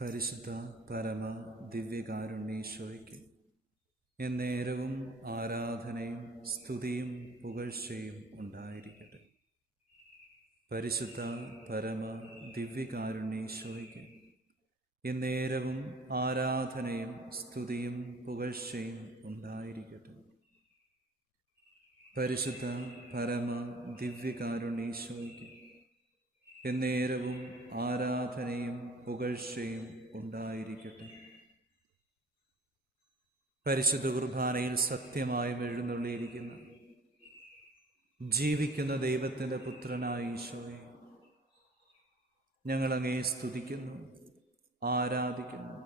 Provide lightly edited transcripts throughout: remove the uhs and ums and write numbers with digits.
പരിശുദ്ധ പരമ ദിവ്യകാരുണ്യേശോയ്ക്ക് എന്നേരവും ആരാധനയും സ്തുതിയും പുകഴ്ചയും ഉണ്ടായിരിക്കട്ടെ. പരിശുദ്ധ പരമ ദിവ്യകാരുണ്യേശോയ്ക്ക് എന്നേരവും ആരാധനയും സ്തുതിയും പുകഴ്ചയും ഉണ്ടായിരിക്കട്ടെ. പരിശുദ്ധ പരമ ദിവ്യകാരുണ്യേശോയ്ക്ക് എന്നേരവും ആരാധനയും പുകഴ്ചയും ഉണ്ടായിരിക്കട്ടെ. പരിശുദ്ധ കുർബാനയിൽ സത്യമായും എഴുന്നള്ളിയിരിക്കുന്ന ജീവിക്കുന്ന ദൈവത്തിൻ്റെ പുത്രനായ ഈശോയെ, ഞങ്ങൾ അങ്ങയെ സ്തുതിക്കുന്നു, ആരാധിക്കുന്നു.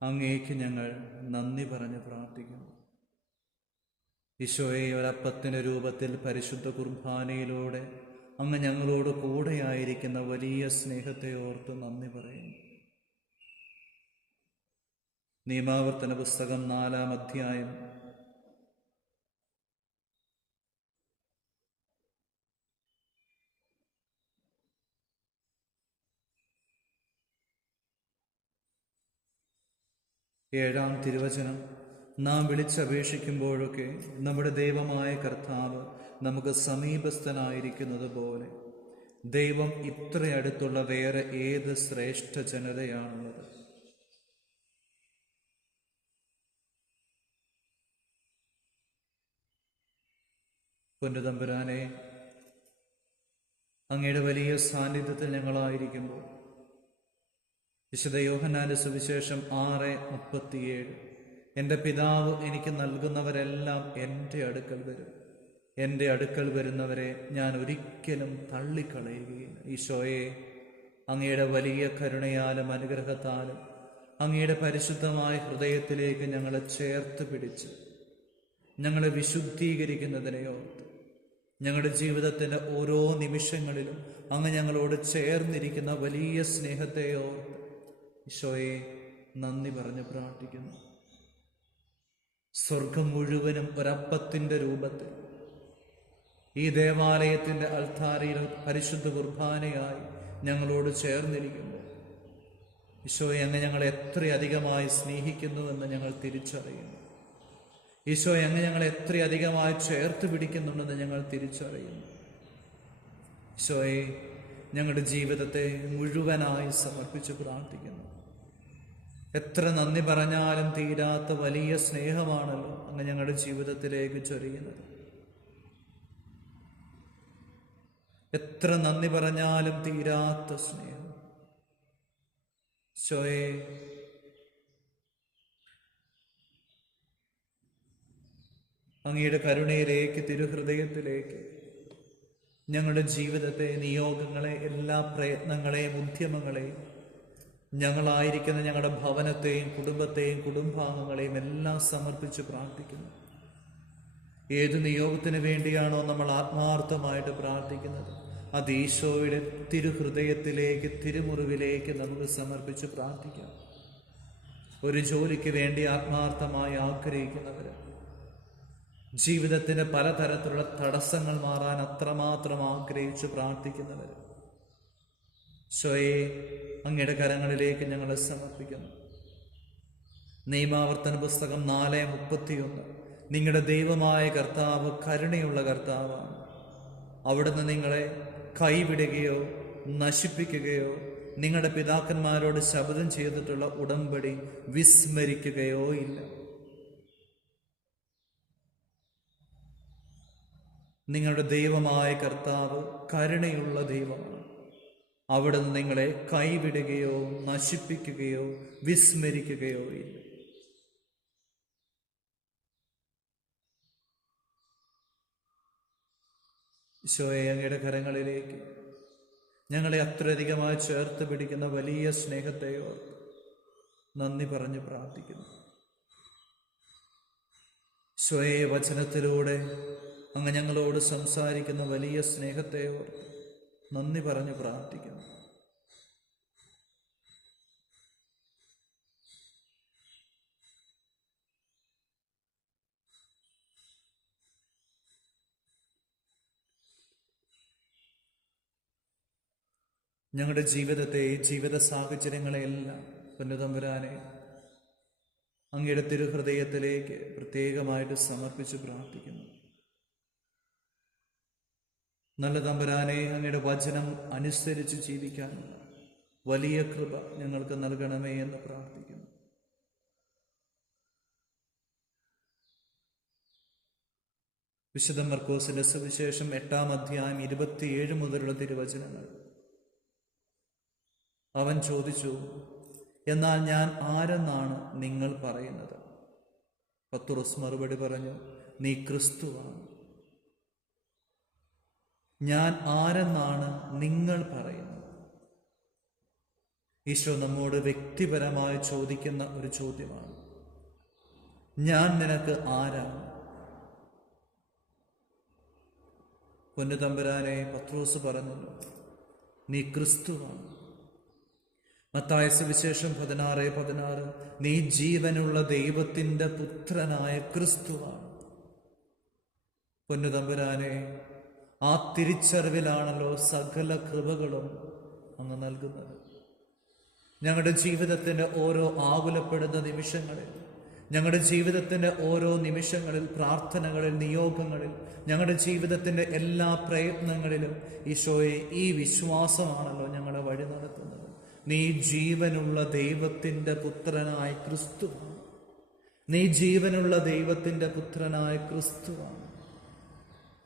അങ്ങേക്ക് ഞങ്ങൾ നന്ദി പറഞ്ഞ് പ്രാർത്ഥിക്കുന്നു. ഈശോയെ, ഒരപ്പത്തിൻ്റെ രൂപത്തിൽ പരിശുദ്ധ കുർബാനയിലൂടെ അങ്ങ് ഞങ്ങളോട് കൂടെയായിരിക്കുന്ന വലിയ സ്നേഹത്തെ ഓർത്ത് നന്ദി പറയുന്നു. നിയമാവർത്തന പുസ്തകം 4-ാം അധ്യായം 7-ാം തിരുവചനം: നാം വിളിച്ചപേക്ഷിക്കുമ്പോഴൊക്കെ നമ്മുടെ ദൈവമായ കർത്താവ് നമുക്ക് സമീപസ്ഥനായിരിക്കുന്നത് പോലെ ദൈവം ഇത്ര അടുത്തുള്ള വേറെ ഏത് ശ്രേഷ്ഠ ജനതയാണുള്ളത്? പൊന്നുതമ്പുരാനെ, അങ്ങയുടെ വലിയ സാന്നിധ്യത്തിൽ ഞങ്ങളായിരിക്കുമ്പോൾ വിശുദ്ധ യോഹന്നാന്റെ സുവിശേഷം 6:37: എൻ്റെ പിതാവ് എനിക്ക് നൽകുന്നവരെല്ലാം എൻ്റെ അടുക്കൽ വരും, എൻ്റെ അടുക്കൽ വരുന്നവരെ ഞാൻ ഒരിക്കലും തള്ളിക്കളയുകയില്ല. ഈശോയെ, അങ്ങയുടെ വലിയ കരുണയാലും അനുഗ്രഹത്താലും അങ്ങയുടെ പരിശുദ്ധമായ ഹൃദയത്തിലേക്ക് ഞങ്ങളെ ചേർത്ത് പിടിച്ച് ഞങ്ങളെ വിശുദ്ധീകരിക്കുന്നതിനെയോ ഞങ്ങളുടെ ജീവിതത്തിൻ്റെ ഓരോ നിമിഷങ്ങളിലും അങ്ങ് ഞങ്ങളോട് ചേർന്നിരിക്കുന്ന വലിയ സ്നേഹത്തെയോ ഈശോയെ നന്ദി പറഞ്ഞ് പ്രാർത്ഥിക്കുന്നു. സ്വർഗം മുഴുവനും ഒരപ്പത്തിൻ്റെ രൂപത്തിൽ ഈ ദേവാലയത്തിൻ്റെ അൾത്താരയിൽ പരിശുദ്ധ കുർബാനയായി ഞങ്ങളോട് ചേർന്നിരിക്കുമ്പോൾ ഈശോയെ, അങ്ങ് ഞങ്ങളെ എത്രയധികമായി സ്നേഹിക്കുന്നുവെന്ന് ഞങ്ങൾ തിരിച്ചറിയുന്നു. ഈശോയെ, അങ്ങ് ഞങ്ങളെ എത്രയധികമായി ചേർത്ത് പിടിക്കുന്നുണ്ടെന്ന് ഞങ്ങൾ തിരിച്ചറിയുന്നു. ഈശോയെ, ഞങ്ങളുടെ ജീവിതത്തെ മുഴുവനായി സമർപ്പിച്ച് പ്രാർത്ഥിക്കുന്നു. എത്ര നന്ദി പറഞ്ഞാലും തീരാത്ത വലിയ സ്നേഹമാണല്ലോ അങ്ങ് ഞങ്ങളുടെ ജീവിതത്തിലേക്ക് ചൊരിയുന്നത്. എത്ര നന്ദി പറഞ്ഞാലും തീരാത്ത സ്നേഹം. ഈശോയെ, അങ്ങയുടെ കരുണയിലേക്ക്, തിരുഹൃദയത്തിലേക്ക് ഞങ്ങളുടെ ജീവിതത്തെ, നിയോഗങ്ങളെ, എല്ലാ പ്രയത്നങ്ങളെയും ഉദ്യമങ്ങളെയും, ഞങ്ങളായിരിക്കുന്ന ഞങ്ങളുടെ ഭവനത്തെയും കുടുംബത്തെയും കുടുംബാംഗങ്ങളെയും എല്ലാം സമർപ്പിച്ച് പ്രാർത്ഥിക്കുന്നു. ഏത് നിയോഗത്തിന് വേണ്ടിയാണോ നമ്മൾ ആത്മാർത്ഥമായിട്ട് പ്രാർത്ഥിക്കുന്നത്, അത് ഈശോയുടെ തിരുഹൃദയത്തിലേക്ക്, തിരുമുറിവിലേക്ക് നമുക്ക് സമർപ്പിച്ച് പ്രാർത്ഥിക്കാം. ഒരു ജോലിക്ക് വേണ്ടി ആത്മാർത്ഥമായി ആഗ്രഹിക്കുന്നവർ, ജീവിതത്തിന് പലതരത്തിലുള്ള തടസ്സങ്ങൾ മാറാൻ അത്രമാത്രം ആഗ്രഹിച്ച് പ്രാർത്ഥിക്കുന്നവർ, ഈശോയെ, അങ്ങയുടെ കരങ്ങളിലേക്ക് ഞങ്ങളെ സമർപ്പിക്കുന്നു. നിയമാവർത്തന പുസ്തകം 4:31: നിങ്ങളുടെ ദൈവമായ കർത്താവ് കരുണയുള്ള കർത്താവാണ്. അവിടുന്ന് നിങ്ങളെ കൈവിടുകയോ നശിപ്പിക്കുകയോ നിങ്ങളുടെ പിതാക്കന്മാരോട് ശപഥം ചെയ്തിട്ടുള്ള ഉടമ്പടി വിസ്മരിക്കുകയോ ഇല്ല. നിങ്ങളുടെ ദൈവമായ കർത്താവ് കരുണയുള്ള ദൈവമാണ്. അവിടുന്ന് നിങ്ങളെ കൈവിടുകയോ നശിപ്പിക്കുകയോ വിസ്മരിക്കുകയോ ഇല്ല. ഈശോയെ, അങ്ങയുടെ കരങ്ങളിലേക്ക് ഞങ്ങളെ അത്രയധികമായി ചേർത്ത് പിടിക്കുന്ന വലിയ സ്നേഹത്തെ ഓർത്ത് നന്ദി പറഞ്ഞ് പ്രാർത്ഥിക്കുന്നു. ഈശോയെ, വചനത്തിലൂടെ അങ്ങ് ഞങ്ങളോട് സംസാരിക്കുന്ന വലിയ സ്നേഹത്തെ ഓർത്ത് നന്ദി പറഞ്ഞ് പ്രാർത്ഥിക്കുന്നു. ഞങ്ങളുടെ ജീവിതത്തെ, ജീവിത സാഹചര്യങ്ങളെയെല്ലാം പൊന്നുതമ്പുരാനെ, അങ്ങയുടെ തിരുഹൃദയത്തിലേക്ക് പ്രത്യേകമായിട്ട് സമർപ്പിച്ച് പ്രാർത്ഥിക്കുന്നു. നല്ല തമ്പുരാനെ, അങ്ങയുടെ വചനം അനുസരിച്ച് ജീവിക്കാനുള്ള വലിയ കൃപ ഞങ്ങൾക്ക് നൽകണമേ എന്ന് പ്രാർത്ഥിക്കുന്നു. വിശുദ്ധ മർക്കോസിന്റെ സുവിശേഷം 8-ാം അധ്യായം 27 മുതലുള്ള തിരുവചനങ്ങൾ. അവൻ ചോദിച്ചു, എന്നാൽ ഞാൻ ആരെന്നാണ് നിങ്ങൾ പറയുന്നത്? പത്രോസ് മറുപടി പറഞ്ഞു, നീ ക്രിസ്തുവാണ്. ഞാൻ ആരെന്നാണ് നിങ്ങൾ പറയുന്നത്? ഈശോ നമ്മോട് വ്യക്തിപരമായി ചോദിക്കുന്ന ഒരു ചോദ്യമാണ്. ഞാൻ നിനക്ക് ആരാണ്? പൊന്നുതമ്പുരാനെ, പത്രോസ് പറഞ്ഞല്ലോ, നീ ക്രിസ്തുവാണ്. മത്തായി സുവിശേഷം 16:16, നീ ജീവനുള്ള ദൈവത്തിൻ്റെ പുത്രനായ ക്രിസ്തുവാണ്. പൊന്നുതമ്പുരാനെ, ആ തിരിച്ചറിവിലാണല്ലോ സകല കൃപകളും അങ്ങ് നൽകുന്നത്. ഞങ്ങളുടെ ജീവിതത്തിൻ്റെ ഓരോ ആകുലപ്പെടുന്ന നിമിഷങ്ങളിൽ, ഞങ്ങളുടെ ജീവിതത്തിൻ്റെ ഓരോ നിമിഷങ്ങളിൽ, പ്രാർത്ഥനകളിൽ, നിയോഗങ്ങളിൽ, ഞങ്ങളുടെ ജീവിതത്തിൻ്റെ എല്ലാ പ്രയത്നങ്ങളിലും ഈശോയെ, ഈ വിശ്വാസമാണല്ലോ ഞങ്ങളെ വഴി നടത്തുന്നത്. നീ ജീവനുള്ള ദൈവത്തിൻ്റെ പുത്രനായ ക്രിസ്തുവാണ്. നീ ജീവനുള്ള ദൈവത്തിൻ്റെ പുത്രനായ ക്രിസ്തുവാണ്.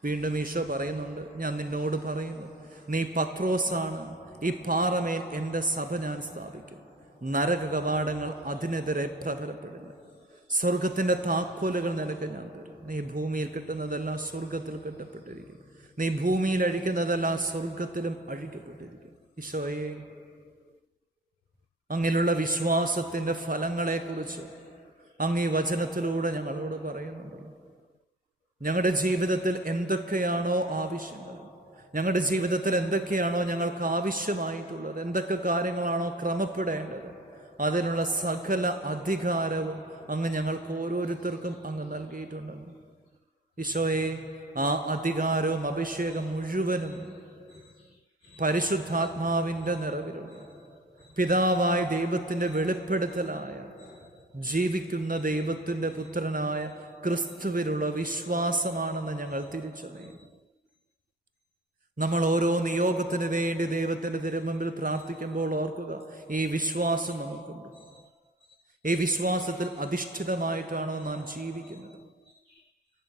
വീണ്ടും ഈശോ പറയുന്നുണ്ട്, ഞാൻ നിന്നോട് പറയുന്നു, നീ പത്രോസാണ്, ഈ പാറമേൽ എൻ്റെ സഭ ഞാൻ സ്ഥാപിക്കും, നരക കവാടങ്ങൾ അതിനെതിരെ പ്രബലപ്പെടില്ല. സ്വർഗത്തിൻ്റെ താക്കോലുകൾ നിനക്ക് ഞാൻ തരും. നീ ഭൂമിയിൽ കിട്ടുന്നതെല്ലാം സ്വർഗത്തിൽ കെട്ടപ്പെട്ടിരിക്കും, നീ ഭൂമിയിൽ അഴിക്കുന്നതെല്ലാം സ്വർഗത്തിലും അഴിക്കപ്പെട്ടിരിക്കും. ഈശോയെ, അങ്ങിലുള്ള വിശ്വാസത്തിൻ്റെ ഫലങ്ങളെക്കുറിച്ച് അങ്ങ് ഈ വചനത്തിലൂടെ ഞങ്ങളോട് പറയുന്നുണ്ട്. ഞങ്ങളുടെ ജീവിതത്തിൽ എന്തൊക്കെയാണോ ആവശ്യങ്ങൾ, ഞങ്ങളുടെ ജീവിതത്തിൽ എന്തൊക്കെയാണോ ഞങ്ങൾക്ക് ആവശ്യമായിട്ടുള്ളത്, എന്തൊക്കെ കാര്യങ്ങളാണോ ക്രമപ്പെടേണ്ടത്, അതിനുള്ള സകല അധികാരവും അങ്ങ് ഞങ്ങൾക്ക് ഓരോരുത്തർക്കും അങ്ങ് നൽകിയിട്ടുണ്ടെന്ന്. ഈശോയെ, ആ അധികാരവും അഭിഷേകം മുഴുവനും പരിശുദ്ധാത്മാവിൻ്റെ നിറവിലുള്ള പിതാവായ ദൈവത്തിൻ്റെ വെളിപ്പെടുത്തലായ ജീവിക്കുന്ന ദൈവത്തിൻ്റെ പുത്രനായ ക്രിസ്തുവിലുള്ള വിശ്വാസമാണെന്ന് ഞങ്ങൾ തിരിച്ചറിയും. നമ്മൾ ഓരോ നിയോഗത്തിന് വേണ്ടി ദൈവത്തിൻ്റെ തിരുമുമ്പിൽ പ്രാർത്ഥിക്കുമ്പോൾ ഓർക്കുക, ഈ വിശ്വാസം നമുക്കുണ്ട്. ഈ വിശ്വാസത്തിൽ അധിഷ്ഠിതമായിട്ടാണ് നാം ജീവിക്കുന്നത്.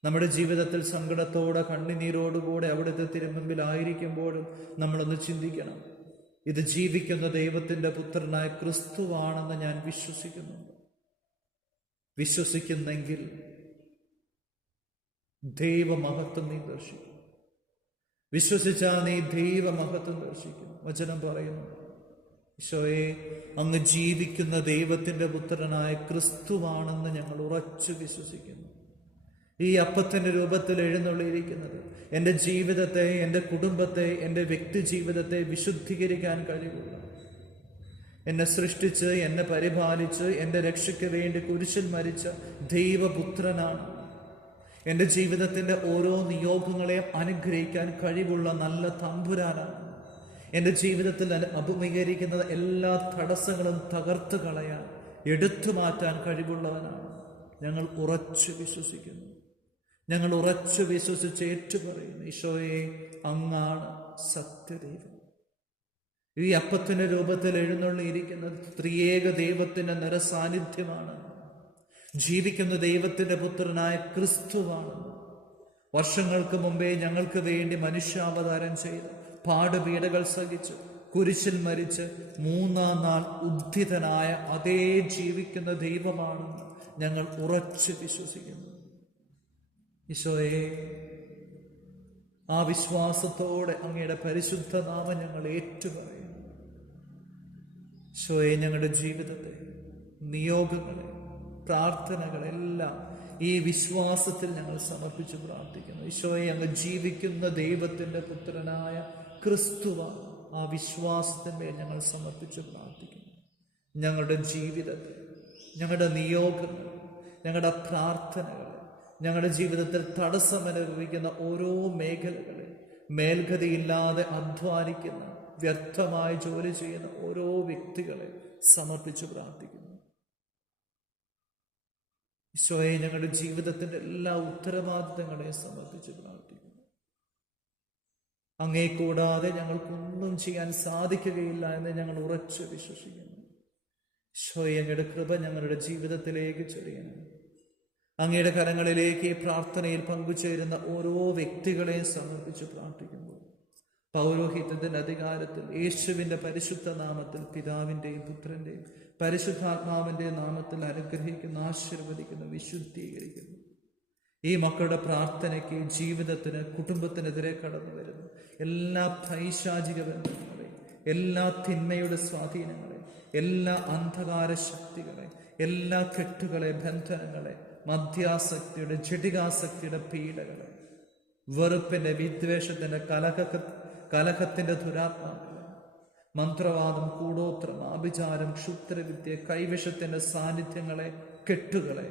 നമ്മുടെ ജീവിതത്തിൽ സങ്കടത്തോടെ കണ്ണുനീരോടുകൂടെ അവിടുത്തെ തിരുമുമ്പിലായിരിക്കുമ്പോഴും നമ്മളൊന്ന് ചിന്തിക്കണം, ഇത് ജീവിക്കുന്ന ദൈവത്തിൻ്റെ പുത്രനായ ക്രിസ്തുവാണെന്ന് ഞാൻ വിശ്വസിക്കുന്നുണ്ട്. വിശ്വസിക്കുന്നെങ്കിൽ ദൈവമഹത്വം നീ ദർശിക്കും. വിശ്വസിച്ചാൽ നീ ദൈവമഹത്വം ദർശിക്കും. വചനം പറയുന്നു, ഈശോയെ, അങ്ങ് ജീവിക്കുന്ന ദൈവത്തിൻ്റെ പുത്രനായ ക്രിസ്തുവാണെന്ന് ഞങ്ങൾ ഉറച്ചു വിശ്വസിക്കുന്നു. ഈ അപ്പത്തിൻ്റെ രൂപത്തിൽ എഴുന്നള്ളിയിരിക്കുന്നത് എൻ്റെ ജീവിതത്തെ, എൻ്റെ കുടുംബത്തെ, എൻ്റെ വ്യക്തി ജീവിതത്തെ വിശുദ്ധീകരിക്കാൻ കഴിവുള്ള, എന്നെ സൃഷ്ടിച്ച് എന്നെ പരിപാലിച്ച് എൻ്റെ രക്ഷയ്ക്ക് വേണ്ടി കുരിശിൽ മരിച്ച ദൈവപുത്രനാണ്. എൻ്റെ ജീവിതത്തിൻ്റെ ഓരോ നിയോഗങ്ങളെയും അനുഗ്രഹിക്കാൻ കഴിവുള്ള നല്ല തമ്പുരാനാണ്. എൻ്റെ ജീവിതത്തിൽ അഭിമുഖീകരിക്കുന്ന എല്ലാ തടസ്സങ്ങളും തകർത്ത് കളയാൻ, എടുത്തു മാറ്റാൻ കഴിവുള്ളവനാണ്. ഞങ്ങൾ ഉറച്ചു വിശ്വസിക്കുന്നു. ഞങ്ങൾ ഉറച്ചു വിശ്വസിച്ച് ഏറ്റുപറയുന്നു, ഈശോയെ, അങ്ങാണ് സത്യദൈവം. ഈ അപ്പത്തിൻ്റെ രൂപത്തിൽ എഴുന്നള്ളിയിരിക്കുന്നത് ത്രിയേക ദൈവത്തിൻ്റെ നിറസാന്നിധ്യമാണ്. ജീവിക്കുന്ന ദൈവത്തിൻ്റെ പുത്രനായ ക്രിസ്തുവാണ്. വർഷങ്ങൾക്ക് മുമ്പേ ഞങ്ങൾക്ക് വേണ്ടി മനുഷ്യാവതാരം ചെയ്ത് പാടുപീഡകൾ സഹിച്ച് കുരിശിൽ മരിച്ച് 3-ാം നാൾ ഉദ്ധിതനായ അതേ ജീവിക്കുന്ന ദൈവമാണെന്ന് ഞങ്ങൾ ഉറച്ചു വിശ്വസിക്കുന്നു. ഈശോയെ, ആ വിശ്വാസത്തോടെ അങ്ങയുടെ പരിശുദ്ധ നാമം ഞങ്ങൾ ഏറ്റുപറയുന്നു. ഈശോയെ, ഞങ്ങളുടെ ജീവിതത്തെ, നിയോഗങ്ങളെ, പ്രാർത്ഥനകളെല്ലാം ഈ വിശ്വാസത്തിൽ ഞങ്ങൾ സമർപ്പിച്ച് പ്രാർത്ഥിക്കുന്നു. ഈശോയെ, അങ്ങ് ജീവിക്കുന്ന ദൈവത്തിൻ്റെ പുത്രനായ ക്രിസ്തുവാണ്. ആ വിശ്വാസത്തിന്മേൽ ഞങ്ങൾ സമർപ്പിച്ച് പ്രാർത്ഥിക്കുന്നു. ഞങ്ങളുടെ ജീവിതത്തെ, ഞങ്ങളുടെ നിയോഗങ്ങൾ, ഞങ്ങളുടെ പ്രാർത്ഥനകൾ, ഞങ്ങളുടെ ജീവിതത്തിൽ തടസ്സമനുഭവിക്കുന്ന ഓരോ മേഖലകളെ മേൽഗതിയില്ലാതെ അധ്വാനിക്കുന്ന വ്യർത്ഥമായി ജോലി ചെയ്യുന്ന ഓരോ വ്യക്തികളെ സമർപ്പിച്ച് പ്രാർത്ഥിക്കുന്നു. ഈശോയെ, ഞങ്ങളുടെ ജീവിതത്തിൻ്റെ എല്ലാ ഉത്തരവാദിത്തങ്ങളെ സമർപ്പിച്ച് പ്രാർത്ഥിക്കുന്നു. അങ്ങേ കൂടാതെ ഞങ്ങൾക്കൊന്നും ചെയ്യാൻ സാധിക്കുകയില്ല എന്ന് ഞങ്ങൾ ഉറച്ചു വിശ്വസിക്കുന്നു. ഈശോയെ, അങ്ങയുടെ കൃപ ഞങ്ങളുടെ ജീവിതത്തിലേക്ക് ചൊരിയണം. അങ്ങയുടെ കരങ്ങളിലേക്ക് ഈ പ്രാർത്ഥനയിൽ പങ്കുചേരുന്ന ഓരോ വ്യക്തികളെയും സമർപ്പിച്ച് പ്രാർത്ഥിക്കുന്നു. പൗരോഹിത്യത്തിന്റെ അധികാരത്തിൽ യേശുവിന്റെ പരിശുദ്ധ നാമത്തിൽ പിതാവിൻ്റെയും പുത്രൻ്റെയും പരിശുദ്ധാത്മാവിൻ്റെ നാമത്തിൽ അനുഗ്രഹിക്കുന്നു, ആശീർവദിക്കുന്നു, വിശുദ്ധീകരിക്കുന്നു. ഈ മക്കളുടെ പ്രാർത്ഥനയ്ക്ക്, ജീവിതത്തിന്, കുടുംബത്തിനെതിരെ കടന്നു വരുന്നു എല്ലാ പൈശാചിക ബന്ധങ്ങളെ, എല്ലാ തിന്മയുടെ സ്വാധീനങ്ങളെ, എല്ലാ അന്ധകാര ശക്തികളെ, എല്ലാ കെട്ടുകളെ, ബന്ധനങ്ങളെ, മദ്യാസക്തിയുടെ, ജഡികാസക്തിയുടെ പീഡകളെ, വെറുപ്പിന്റെ, വിദ്വേഷത്തിന്റെ, കലഹത്തിന്റെ ദുരാത്മാക്കളെ, മന്ത്രവാദം, കൂടോത്രം, ആഭിചാരം, ക്ഷുദ്രവിദ്യ, കൈവിഷത്തിന്റെ സാന്നിധ്യങ്ങളെ, കെട്ടുകളെ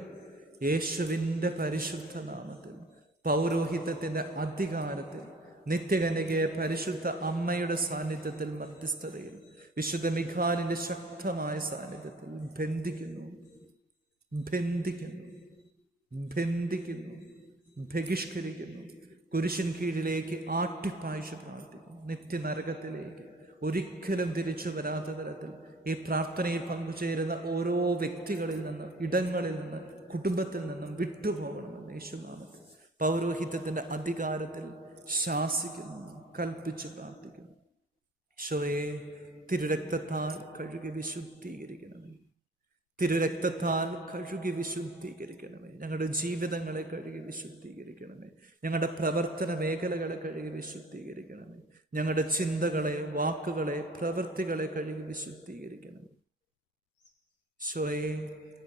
യേശുവിൻ്റെ പരിശുദ്ധ നാമത്തിൽ, പൗരോഹിത്യത്തിന്റെ അധികാരത്തിൽ, നിത്യകന്യകയെ പരിശുദ്ധ അമ്മയുടെ സാന്നിധ്യത്തിൽ, മധ്യസ്ഥതയിൽ, വിശുദ്ധ മിഖാലിന്റെ ശക്തമായ സാന്നിധ്യത്തിൽ ബന്ധിക്കുന്നു, ബഹിഷ്കരിക്കുന്നു. കുരിശിൻ കീഴിലേക്ക് ആട്ടിപ്പായിച്ച് പ്രാർത്ഥിക്കുന്നു. നിത്യനരകത്തിലേക്ക് ഒരിക്കലും തിരിച്ചു വരാത്ത തരത്തിൽ ഈ പ്രാർത്ഥനയിൽ പങ്കുചേരുന്ന ഓരോ വ്യക്തികളിൽ നിന്ന്, ഇടങ്ങളിൽ നിന്ന്, കുടുംബത്തിൽ നിന്നും വിട്ടുപോകണമെന്ന് യേശുനാമത്തിൽ പൗരോഹിത്യത്തിന്റെ അധികാരത്തിൽ ശാസിക്കുന്നു, കൽപ്പിച്ച് പ്രാർത്ഥിക്കുന്നു. ഈശോയെ, തിരുരക്തത്താൽ കഴുകി വിശുദ്ധീകരിക്കണമേ. തിരുരക്തത്താൽ കഴുകി വിശുദ്ധീകരിക്കണമേ. ഞങ്ങളുടെ ജീവിതങ്ങളെ കഴുകി വിശുദ്ധീകരിക്കണമേ. ഞങ്ങളുടെ പ്രവർത്തന മേഖലകളെ കഴുകി വിശുദ്ധീകരിക്കണമേ. ഞങ്ങളുടെ ചിന്തകളെ, വാക്കുകളെ, പ്രവൃത്തികളെ കഴുകി വിശുദ്ധീകരിക്കണമേ. ഈശോയെ,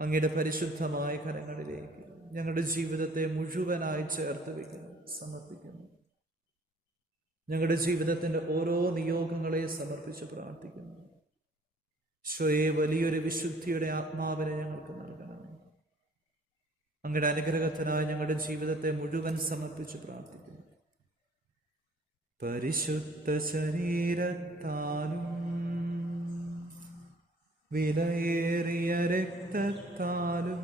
അങ്ങയുടെ പരിശുദ്ധമായ കരങ്ങളിലേക്ക് ഞങ്ങളുടെ ജീവിതത്തെ മുഴുവനായി ചേർത്ത് വയ്ക്കുന്നു, സമർപ്പിക്കുന്നു. ഞങ്ങളുടെ ജീവിതത്തിന്റെ ഓരോ നിയോഗങ്ങളെ സമർപ്പിച്ച് പ്രാർത്ഥിക്കുന്നു. ഈശോയെ, വലിയൊരു വിശുദ്ധിയുടെ ആത്മാവിനെ ഞങ്ങൾക്ക് നൽകണമേ. അങ്ങയുടെ അനുഗ്രഹത്തിനായി ഞങ്ങളുടെ ജീവിതത്തെ മുഴുവൻ സമർപ്പിച്ച് പ്രാർത്ഥിക്കുന്നു. പരിശുദ്ധ ശരീരത്താലും വിലയേറിയ രക്തത്താലും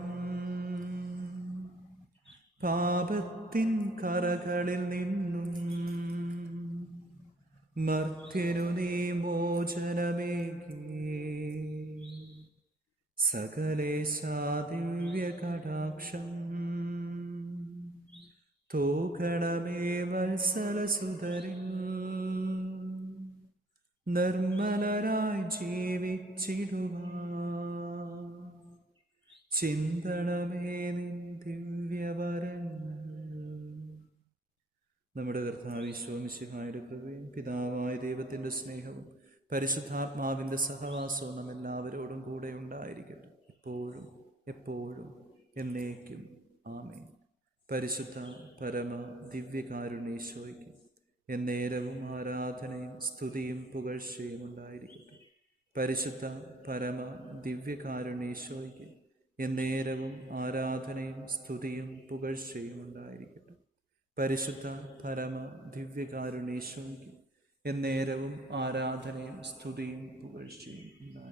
പാപത്തിൻ കറകളിൽ നിന്നും മർത്യനു നീ മോചനമേകി സകലേശാ ദിവ്യ കടാക്ഷം തൂകണമേ വത്സലസുതരിൽ. നിർമ്മലരായി ജീവിച്ചിടുവാൻ ചിന്തണമേ നിൻ ദിവ്യവരങ്ങൾ. നമ്മുടെ കർത്താവ് ഈശോ മിശിഹായുടെ കൃപയും പിതാവായ ദൈവത്തിൻ്റെ സ്നേഹവും പരിശുദ്ധാത്മാവിൻ്റെ സഹവാസവും നമ്മെല്ലാവരോടും കൂടെ ഉണ്ടായിരിക്കട്ടെ, ഇപ്പോഴും എപ്പോഴും എന്നേക്കും. ആമേൻ. പരിശുദ്ധ പരമ ദിവ്യകാരുണ്യേശോയ്ക്ക് എന്നേരവും ആരാധനയും സ്തുതിയും പുകഴ്ചയും ഉണ്ടായിരിക്കട്ടെ. പരിശുദ്ധ പരമ ദിവ്യകാരുണ്യേശോയ്ക്ക് എന്നേരവും ആരാധനയും സ്തുതിയും പുകഴ്ചയും ഉണ്ടായിരിക്കട്ടെ. പരിശുദ്ധ പരമ ദിവ്യകാരുണ്യേശോയ്ക്ക് എന്നേരവും ആരാധനയും സ്തുതിയും പുകഴ്ചയും ഉണ്ടായിരിക്കട്ടെ.